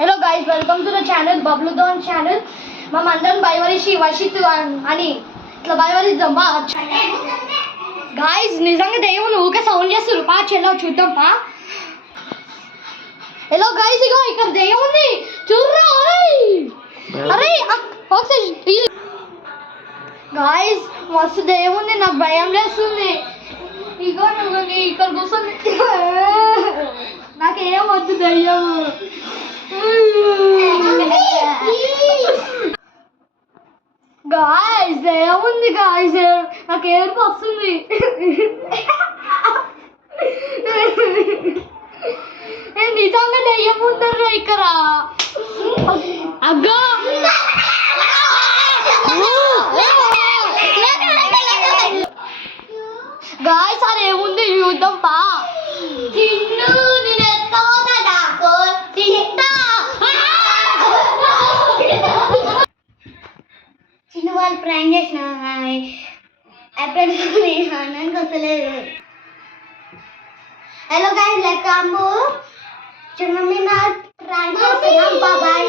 Hello guys, welcome to the channel Bablu don channel. మనందరం భయవరిషి వర్షిత్ అని ఇట్లా భయవరిద్దాం బా. గాయస్ నిజంగా దెయ్యం ఊకే సౌండ్ చేస్తారు. పా చెల్లో చూద్దాం పా. హలో గైస్, ఇగో ఇక్కడ దెయ్యం ఉంది చూడరా. అరే గాయస్ మస్తు దెయ్యం ఉంది, నాకు భయం వేస్తుంది. ఇగో నువ్వు ఇక్కడ కూర్చొని నాకేం వద్దు దెయ్యం. గాయస్ ఏముంది గాయస్, నాకు ఏడుపు వస్తుంది. నేను నిజంగా దెయ్యం ఉందరా ఇక్కడ. అగ్గో గాయస్ అది ఏముంది చూద్దాం పా. చిన్న వాళ్ళు ప్రాంక్ చేసిన వస్తలేదు. హలో గైస్, లెక్క చిన్న మీద ప్రాంక్ చేస్తున్నాం. బాయ్.